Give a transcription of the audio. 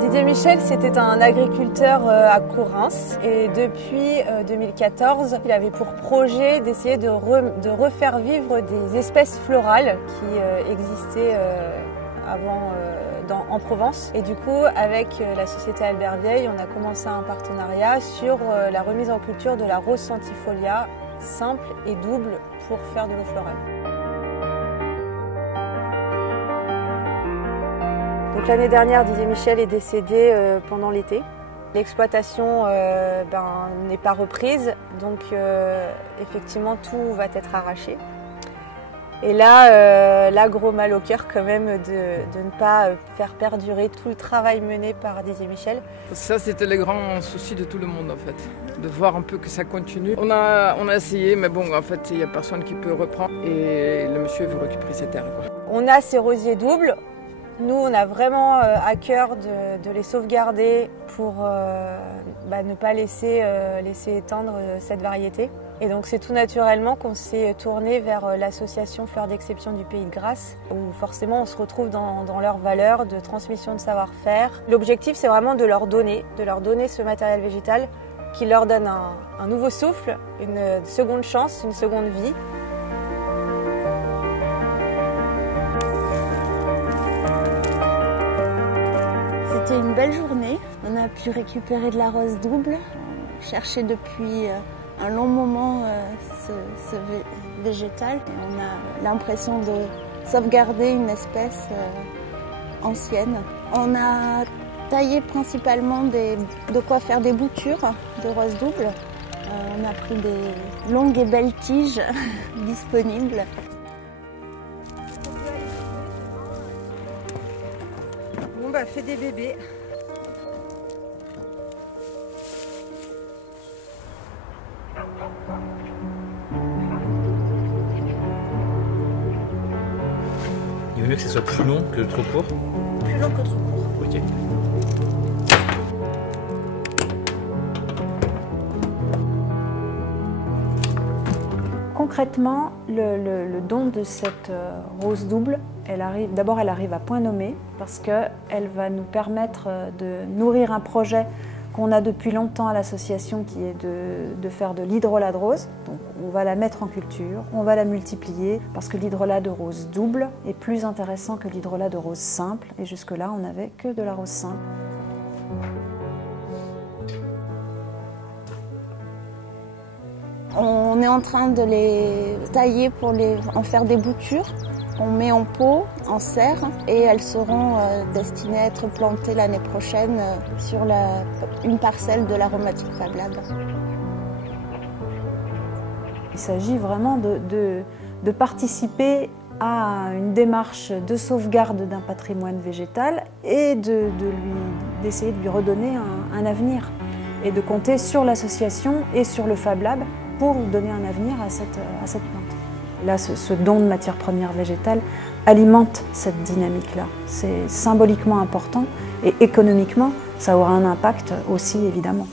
Didier Michel, c'était un agriculteur à Courins et depuis 2014, il avait pour projet d'essayer de refaire vivre des espèces florales qui existaient avant en Provence. Et du coup, avec la société Albert Vieille, on a commencé un partenariat sur la remise en culture de la rose centifolia simple et double pour faire de l'eau florale. Donc l'année dernière, Didier Michel est décédé pendant l'été. L'exploitation n'est pas reprise, donc effectivement tout va être arraché. Et là, gros mal au cœur quand même de ne pas faire perdurer tout le travail mené par Didier Michel. Ça, c'était le grand souci de tout le monde en fait, de voir un peu que ça continue. On a essayé, mais bon, en fait, il n'y a personne qui peut reprendre et le monsieur veut récupérer ses terres, quoi. On a ces rosiers doubles. Nous, on a vraiment à cœur de les sauvegarder pour ne pas laisser éteindre cette variété. Et donc c'est tout naturellement qu'on s'est tourné vers l'association Fleurs d'Exception du Pays de Grasse, où forcément on se retrouve dans leurs valeurs de transmission de savoir-faire. L'objectif, c'est vraiment de leur donner ce matériel végétal qui leur donne un nouveau souffle, une seconde chance, une seconde vie. C'était une belle journée. On a pu récupérer de la rose double. On cherchait depuis un long moment ce végétal. Et on a l'impression de sauvegarder une espèce ancienne. On a taillé principalement de quoi faire des boutures de rose double. On a pris des longues et belles tiges disponibles. Bon bah, fais des bébés. Il vaut mieux que ce soit plus long que trop court. Plus long que trop court. Ok. Concrètement, le don de cette rose double, elle arrive à point nommé parce qu'elle va nous permettre de nourrir un projet qu'on a depuis longtemps à l'association qui est de faire de l'hydrolat de rose. Donc on va la mettre en culture, on va la multiplier parce que l'hydrolat de rose double est plus intéressant que l'hydrolat de rose simple et jusque-là on n'avait que de la rose simple. On est en train de les tailler pour en faire des boutures. On met en pot, en serre et elles seront destinées à être plantées l'année prochaine sur une parcelle de l'aromatique Fab Lab. Il s'agit vraiment de participer à une démarche de sauvegarde d'un patrimoine végétal et d'essayer de lui redonner un avenir et de compter sur l'association et sur le Fab Lab pour donner un avenir à cette plante. Là, ce don de matières premières végétales alimente cette dynamique-là. C'est symboliquement important et économiquement, ça aura un impact aussi évidemment.